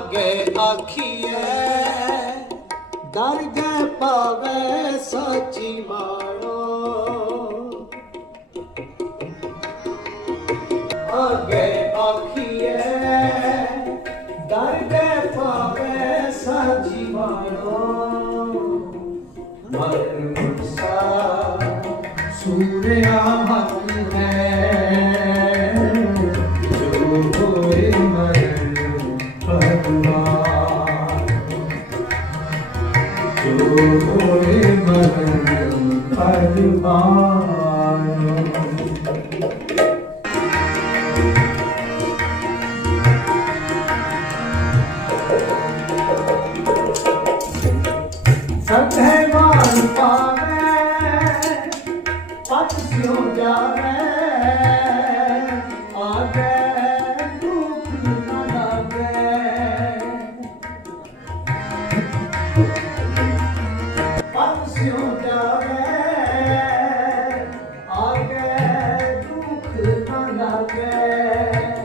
ਲਾਗੇ ਆਖੀਐ ਦਰ ਗੈ ਪਾਵੇ ਸੱਚੀ ਮਾਣੋ ਆਗੇ ਆਖੀਐ ਦਰ ਗੈ ਪਾਵੇ ਸੱਚੀ ਸੂਰਿਆ ਮਨ ਭਗਵਾਨ ਜੋ ਹੋਏ ਮਰਨ ਭਗਵਾਨ ਸਤਿ ਮਾਨ ਪਾਵੇ ਪਤ ਸਿਉ ਜਾਵੇ। ਜਾਵੇ ਆਗੇ ਦੁੱਖ ਨਾ ਲਾਗੇ